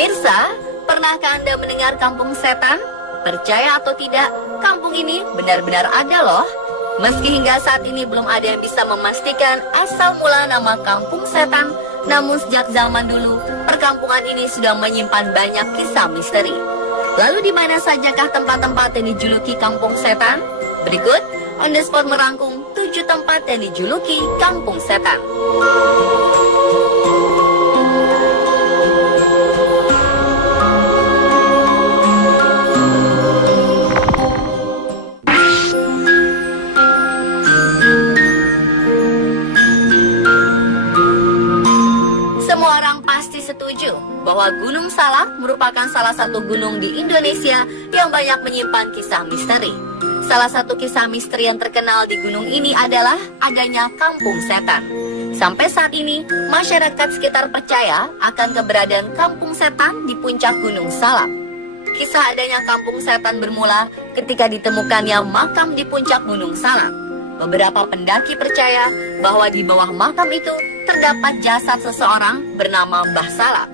Pemirsa, pernahkah Anda mendengar kampung setan? Percaya atau tidak, kampung ini benar-benar ada loh. Meski hingga saat ini belum ada yang bisa memastikan asal mula nama kampung setan, namun sejak zaman dulu, perkampungan ini sudah menyimpan banyak kisah misteri. Lalu di mana sajakah tempat-tempat yang dijuluki kampung setan? Berikut, On The Spot merangkum 7 tempat yang dijuluki kampung setan. Semua orang pasti setuju bahwa Gunung Salak merupakan salah satu gunung di Indonesia yang banyak menyimpan kisah misteri. Salah satu kisah misteri yang terkenal di gunung ini adalah adanya kampung setan. Sampai saat ini, masyarakat sekitar percaya akan keberadaan kampung setan di puncak Gunung Salak. Kisah adanya kampung setan bermula ketika ditemukannya makam di puncak Gunung Salak. Beberapa pendaki percaya bahwa di bawah makam itu terdapat jasad seseorang bernama Mbah Salak.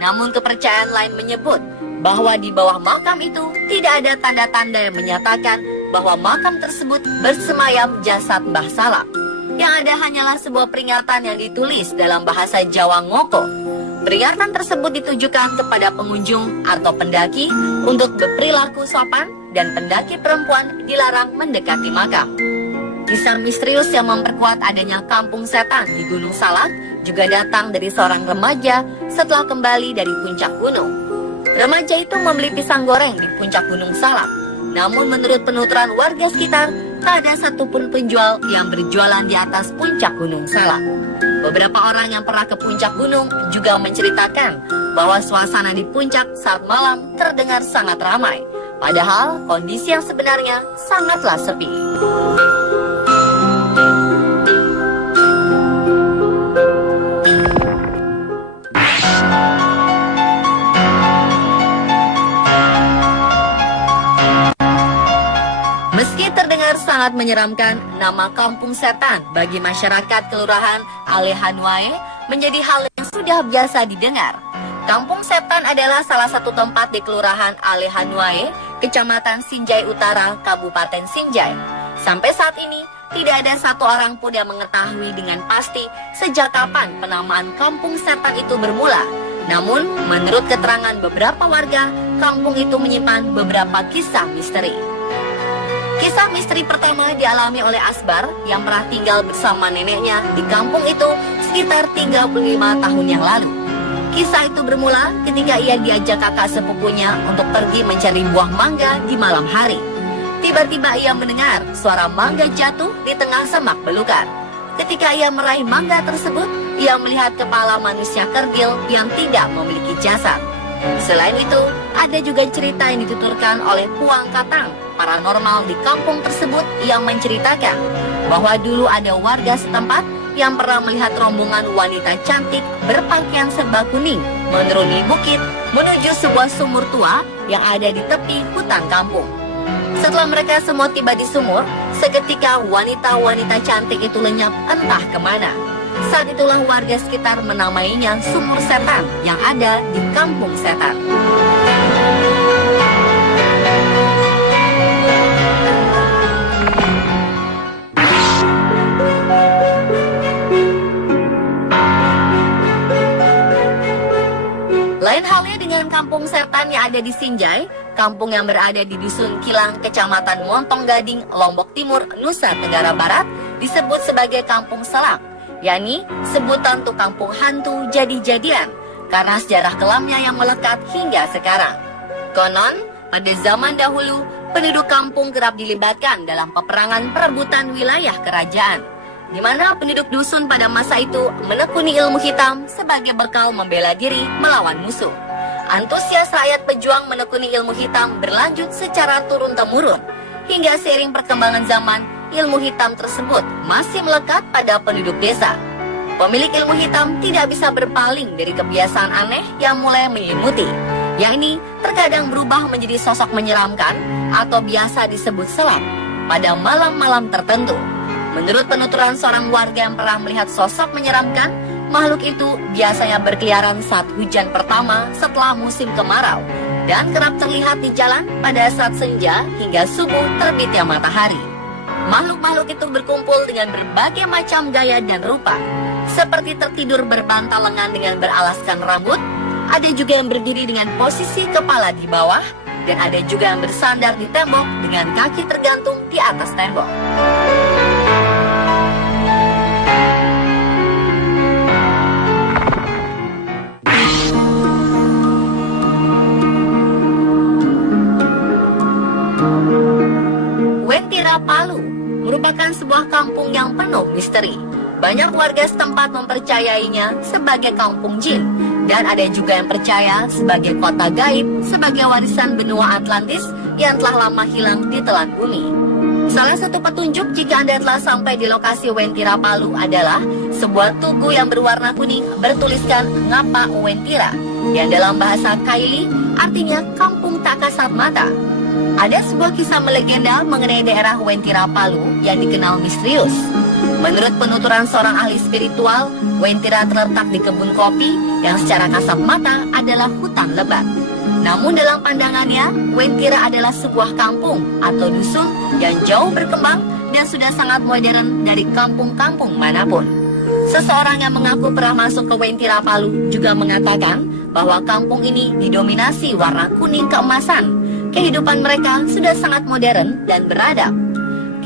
Namun kepercayaan lain menyebut bahwa di bawah makam itu tidak ada tanda-tanda yang menyatakan bahwa makam tersebut bersemayam jasad Mbah Salak. Yang ada hanyalah sebuah peringatan yang ditulis dalam bahasa Jawa Ngoko. Peringatan tersebut ditujukan kepada pengunjung atau pendaki untuk berperilaku sopan dan pendaki perempuan dilarang mendekati makam. Kisah misterius yang memperkuat adanya kampung setan di Gunung Salak juga datang dari seorang remaja setelah kembali dari puncak gunung. Remaja itu membeli pisang goreng di puncak Gunung Salak. Namun menurut penuturan warga sekitar, tak ada satupun penjual yang berjualan di atas puncak Gunung Salak. Beberapa orang yang pernah ke puncak gunung juga menceritakan bahwa suasana di puncak saat malam terdengar sangat ramai. Padahal kondisi yang sebenarnya sangatlah sepi. Meski terdengar sangat menyeramkan, nama kampung setan bagi masyarakat Kelurahan Alehanwae menjadi hal yang sudah biasa didengar. Kampung setan adalah salah satu tempat di Kelurahan Alehanwae, Kecamatan Sinjai Utara, Kabupaten Sinjai. Sampai saat ini, tidak ada satu orang pun yang mengetahui dengan pasti sejak kapan penamaan kampung setan itu bermula. Namun, menurut keterangan beberapa warga, kampung itu menyimpan beberapa kisah misteri. Kisah misteri pertama dialami oleh Asbar yang pernah tinggal bersama neneknya di kampung itu sekitar 35 tahun yang lalu. Kisah itu bermula ketika ia diajak kakak sepupunya untuk pergi mencari buah mangga di malam hari. Tiba-tiba ia mendengar suara mangga jatuh di tengah semak belukar. Ketika ia meraih mangga tersebut, ia melihat kepala manusia kergil yang tidak memiliki jasad. Selain itu, ada juga cerita yang dituturkan oleh Puang Katang paranormal di kampung tersebut yang menceritakan bahwa dulu ada warga setempat yang pernah melihat rombongan wanita cantik berpakaian serba kuning menuruni bukit menuju sebuah sumur tua yang ada di tepi hutan kampung. Setelah mereka semua tiba di sumur, seketika wanita-wanita cantik itu lenyap entah kemana. Saat itulah warga sekitar menamainya sumur setan yang ada di kampung setan. Lain halnya dengan kampung setan yang ada di Sinjai, kampung yang berada di Dusun Kilang, Kecamatan Montong Gading, Lombok Timur, Nusa Tenggara Barat, disebut sebagai kampung Salak, yakni sebutan untuk kampung hantu jadi-jadian, karena sejarah kelamnya yang melekat hingga sekarang. Konon, pada zaman dahulu, penduduk kampung kerap dilibatkan dalam peperangan perebutan wilayah kerajaan, di mana penduduk dusun pada masa itu menekuni ilmu hitam sebagai bekal membela diri melawan musuh. Antusias rakyat pejuang menekuni ilmu hitam berlanjut secara turun-temurun, hingga seiring perkembangan zaman, ilmu hitam tersebut masih melekat pada penduduk desa. Pemilik ilmu hitam tidak bisa berpaling dari kebiasaan aneh yang mulai menyelimuti, yakni terkadang berubah menjadi sosok menyeramkan atau biasa disebut selam pada malam-malam tertentu. Menurut penuturan seorang warga yang pernah melihat sosok menyeramkan, Makhluk itu biasanya berkeliaran saat hujan pertama setelah musim kemarau dan kerap terlihat di jalan pada saat senja hingga subuh terbitnya matahari. Makhluk-makhluk itu berkumpul dengan berbagai macam gaya dan rupa, seperti tertidur berbantal lengan dengan beralaskan rambut, ada juga yang berdiri dengan posisi kepala di bawah, dan ada juga yang bersandar di tembok dengan kaki tergantung di atas tembok. Wentira Palu merupakan sebuah kampung yang penuh misteri. Banyak warga setempat mempercayainya sebagai kampung jin, dan ada juga yang percaya sebagai kota gaib, sebagai warisan benua Atlantis yang telah lama hilang di telan bumi. Salah satu petunjuk jika Anda telah sampai di lokasi Wentira Palu adalah sebuah tugu yang berwarna kuning bertuliskan Ngapa Wentira, yang dalam bahasa Kaili artinya kampung tak kasat mata. Ada sebuah kisah melegenda mengenai daerah Wentira Palu yang dikenal misterius. Menurut penuturan seorang ahli spiritual, Wentira terletak di kebun kopi yang secara kasat mata adalah hutan lebat. Namun dalam pandangannya, Wentira adalah sebuah kampung atau dusun yang jauh berkembang dan sudah sangat modern dari kampung-kampung manapun. Seseorang yang mengaku pernah masuk ke Wentira Palu juga mengatakan bahwa kampung ini didominasi warna kuning keemasan. Kehidupan mereka sudah sangat modern dan beradab.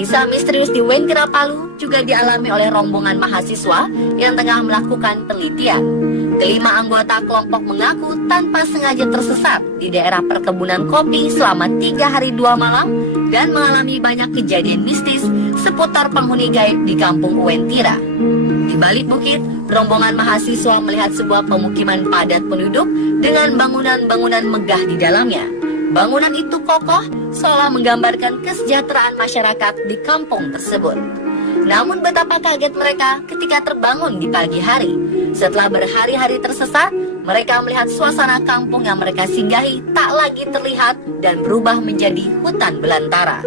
Kisah misterius di Wentira Palu juga dialami oleh rombongan mahasiswa yang tengah melakukan penelitian. Kelima anggota kelompok mengaku tanpa sengaja tersesat di daerah perkebunan kopi selama 3 hari 2 malam dan mengalami banyak kejadian mistis seputar penghuni gaib di kampung Wentira. Di balik bukit, rombongan mahasiswa melihat sebuah pemukiman padat penduduk dengan bangunan-bangunan megah di dalamnya. Bangunan itu kokoh, seolah menggambarkan kesejahteraan masyarakat di kampung tersebut. Namun betapa kaget mereka ketika terbangun di pagi hari. Setelah berhari-hari tersesat, mereka melihat suasana kampung yang mereka singgahi tak lagi terlihat dan berubah menjadi hutan belantara.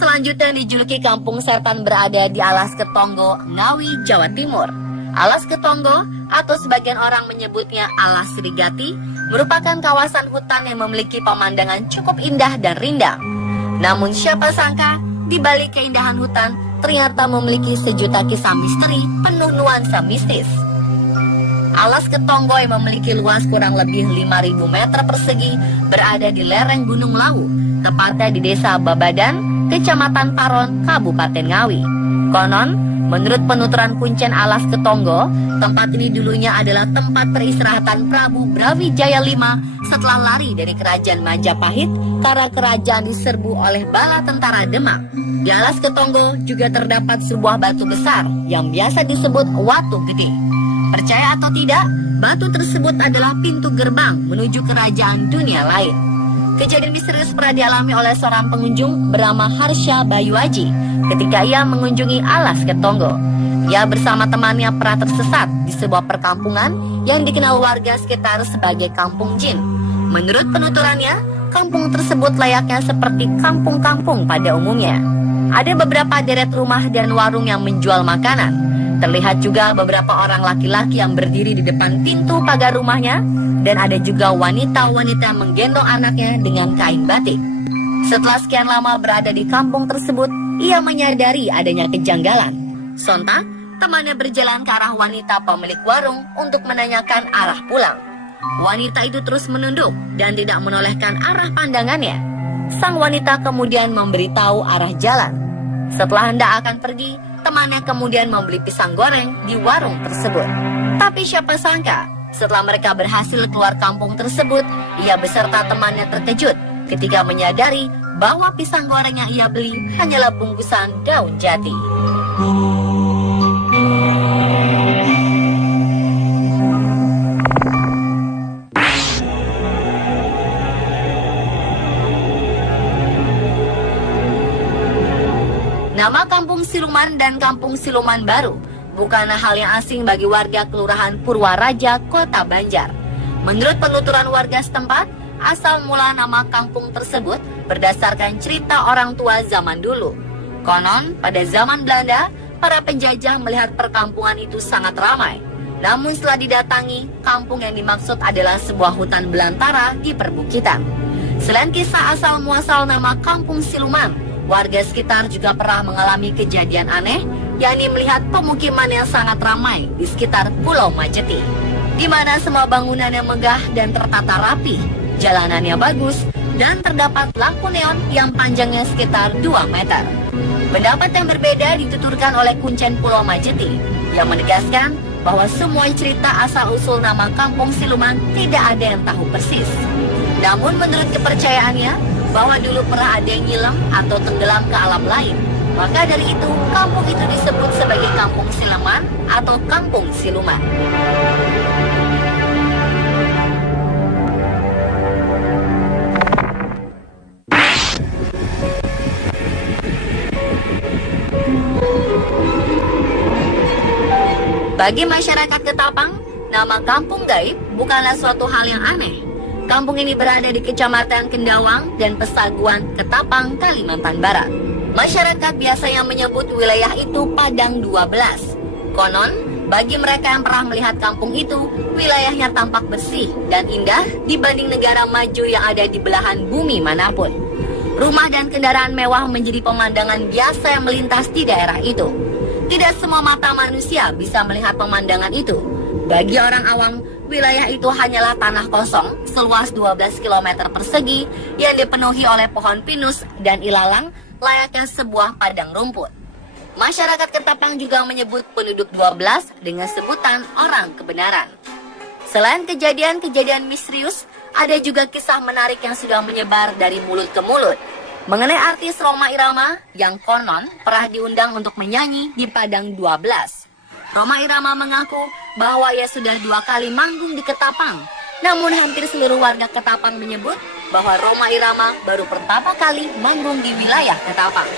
Selanjutnya dijuluki Kampung Setan berada di Alas Ketonggo, Ngawi, Jawa Timur. Alas Ketonggo atau sebagian orang menyebutnya Alas Srigati merupakan kawasan hutan yang memiliki pemandangan cukup indah dan rindang. Namun siapa sangka di balik keindahan hutan ternyata memiliki sejuta kisah misteri penuh nuansa mistis. Alas Ketonggo yang memiliki luas kurang lebih 5.000 meter persegi berada di lereng Gunung Lawu, tepatnya di Desa Babadan, Kecamatan Paron, Kabupaten Ngawi. Konon, menurut penuturan Kuncen Alas Ketonggo, tempat ini dulunya adalah tempat peristirahatan Prabu Brawijaya V setelah lari dari kerajaan Majapahit karena kerajaan diserbu oleh bala tentara Demak. Di Alas Ketonggo juga terdapat sebuah batu besar yang biasa disebut Watu Gede. Percaya atau tidak, batu tersebut adalah pintu gerbang menuju kerajaan dunia lain. Kejadian misterius pernah dialami oleh seorang pengunjung bernama Harsha Bayuaji ketika ia mengunjungi Alas Ketonggo. Ia bersama temannya pernah tersesat di sebuah perkampungan yang dikenal warga sekitar sebagai kampung jin. Menurut penuturannya, kampung tersebut layaknya seperti kampung-kampung pada umumnya. Ada beberapa deret rumah dan warung yang menjual makanan. Terlihat juga beberapa orang laki-laki yang berdiri di depan pintu pagar rumahnya, dan ada juga wanita-wanita menggendong anaknya dengan kain batik. Setelah sekian lama berada di kampung tersebut, ia menyadari adanya kejanggalan. Sontak, temannya berjalan ke arah wanita pemilik warung untuk menanyakan arah pulang. Wanita itu terus menunduk dan tidak menolehkan arah pandangannya. Sang wanita kemudian memberitahu arah jalan. Setelah hendak akan pergi, temannya kemudian membeli pisang goreng di warung tersebut. Tapi siapa sangka, setelah mereka berhasil keluar kampung tersebut, ia beserta temannya terkejut ketika menyadari bahwa pisang goreng yang ia beli hanyalah bungkusan daun jati. Nama Kampung Siluman dan Kampung Siluman Baru bukanlah hal yang asing bagi warga Kelurahan Purwaraja, Kota Banjar. Menurut penuturan warga setempat, asal mula nama kampung tersebut berdasarkan cerita orang tua zaman dulu. Konon, pada zaman Belanda, para penjajah melihat perkampungan itu sangat ramai. Namun setelah didatangi, kampung yang dimaksud adalah sebuah hutan belantara di perbukitan. Selain kisah asal muasal nama Kampung Siluman, warga sekitar juga pernah mengalami kejadian aneh, yakni melihat pemukiman yang sangat ramai di sekitar Pulau Majeti, di mana semua bangunan yang megah dan tertata rapi, jalanannya bagus, dan terdapat lampu neon yang panjangnya sekitar 2 meter. Pendapat yang berbeda dituturkan oleh Kuncen Pulau Majeti, yang menegaskan bahwa semua cerita asal-usul nama Kampung Siluman tidak ada yang tahu persis. Namun menurut kepercayaannya, bahwa dulu pernah ada yang nyilam atau tenggelam ke alam lain. Maka dari itu, kampung itu disebut sebagai Kampung Siluman atau Kampung Siluman. Bagi masyarakat Ketapang, nama Kampung Gaib bukanlah suatu hal yang aneh. Kampung ini berada di Kecamatan Kendawang dan Pesaguan, Ketapang, Kalimantan Barat. Masyarakat biasanya menyebut wilayah itu Padang 12. Konon, bagi mereka yang pernah melihat kampung itu, wilayahnya tampak bersih dan indah dibanding negara maju yang ada di belahan bumi manapun. Rumah dan kendaraan mewah menjadi pemandangan biasa yang melintas di daerah itu. Tidak semua mata manusia bisa melihat pemandangan itu. Bagi orang awam, wilayah itu hanyalah tanah kosong seluas 12 km persegi yang dipenuhi oleh pohon pinus dan ilalang layaknya sebuah padang rumput. Masyarakat Ketapang juga menyebut penduduk 12 dengan sebutan orang kebenaran. Selain kejadian-kejadian misterius, ada juga kisah menarik yang sudah menyebar dari mulut ke mulut mengenai artis Rhoma Irama yang konon pernah diundang untuk menyanyi di Padang 12. Rhoma Irama mengaku bahwa ia sudah 2 kali manggung di Ketapang. Namun hampir seluruh warga Ketapang menyebut bahwa Rhoma Irama baru pertama kali manggung di wilayah Ketapang.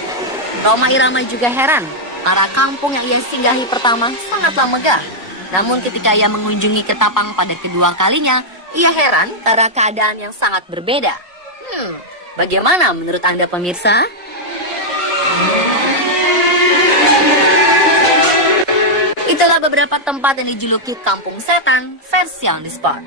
Rhoma Irama juga heran karena kampung yang ia singgahi pertama sangatlah megah. Namun ketika ia mengunjungi Ketapang pada kedua kalinya, ia heran karena keadaan yang sangat berbeda. Bagaimana menurut Anda pemirsa? Itulah beberapa tempat yang dijuluki Kampung Setan versi on the spot.